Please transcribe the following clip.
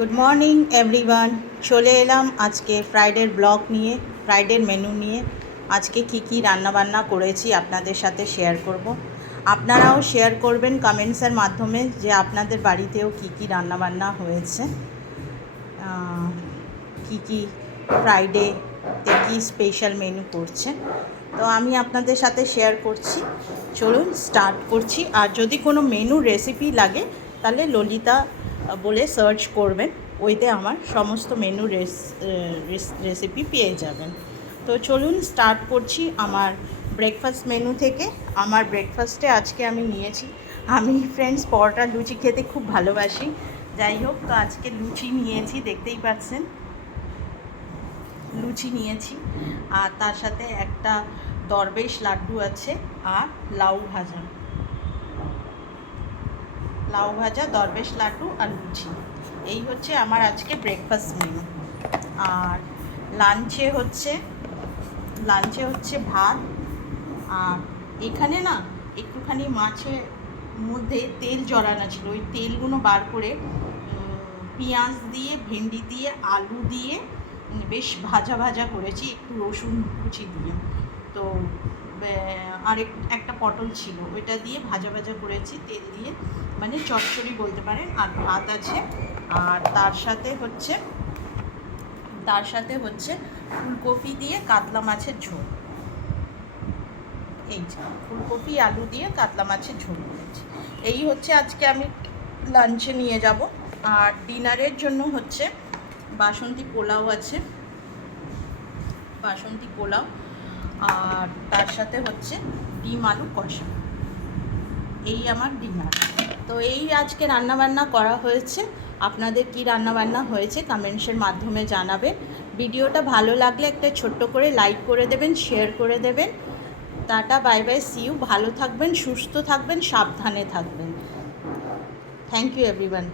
Good morning everyone, চলে এলাম আজকে ফ্রাইডের ব্লগ নিয়ে, ফ্রাইডের মেনু নিয়ে। আজকে কি রান্নাবান্না করেছি আপনাদের সাথে শেয়ার করব। আপনারাও শেয়ার করবেন কমেন্টসের মাধ্যমে যে আপনাদের বাড়িতেও কি রান্নাবান্না হয়েছে, কি ফ্রাইডেতে কি স্পেশাল মেনু করছে। তো আমি আপনাদের সাথে শেয়ার করছি, চলুন স্টার্ট করছি। আর যদি কোনো মেনু রেসিপি লাগে তাহলে ললিতা বলে সার্চ করবেন, ওইতে আমার সমস্ত মেনু রেসিপি পেয়ে যাবেন। তো চলুন স্টার্ট করছি আমার ব্রেকফাস্ট মেনু থেকে। আমার ব্রেকফাস্টে আজকে আমি নিয়েছি, আমি ফ্রেন্ডস পরোটা লুচি খেতে খুব ভালোবাসি। যাই হোক, তো আজকে লুচি নিয়েছি, দেখতেই পাচ্ছেন লুচি নিয়েছি। আর তার সাথে একটা দরবেশ লাড্ডু আছে আর লাউ ভাজা, দরবেশ লাড্ডু আর লুচি। এই হচ্ছে আমার আজকে ব্রেকফাস্ট মেনু। আর লাঞ্চে হচ্ছে ভাত। আর এখানে না একটুখানি মাছের মধ্যে তেল জড়ানো ছিল, ওই তেলগুলো বার করে পেঁয়াজ দিয়ে, ভেন্ডি দিয়ে, আলু দিয়ে বেশ ভাজা করেছি, একটু রসুন কুচি দিয়ে। তো আর একটা পটল ছিল, ওইটা দিয়ে ভাজা করেছি তেল দিয়ে, মানে চচ্চড়ি বলতে পারেন। আর ভাত আছে। আর তার সাথে হচ্ছে ফুলকপি দিয়ে কাতলা মাছের ঝোল। এই যে ফুলকপি আলু দিয়ে কাতলা মাছের ঝোল করেছি। এই হচ্ছে আজকে আমি লাঞ্চে নিয়ে যাব। আর ডিনারের জন্য হচ্ছে বাসন্তী পোলাও আছে, আর তার সাথে হচ্ছে ডিম আলু কষা। এই আমার ডিনার। তো এই আজকে রান্নাবান্না করা হয়েছে। আপনাদের কি রান্নাবান্না হয়েছে কমেন্টসের মাধ্যমে জানাবেন। ভিডিওটা ভালো লাগলে একটা ছোট্ট করে লাইক করে দেবেন, শেয়ার করে দেবেন। Tata, bye bye, see you. ভালো থাকবেন, সুস্থ থাকবেন, সাবধানে থাকবেন। Thank you everyone.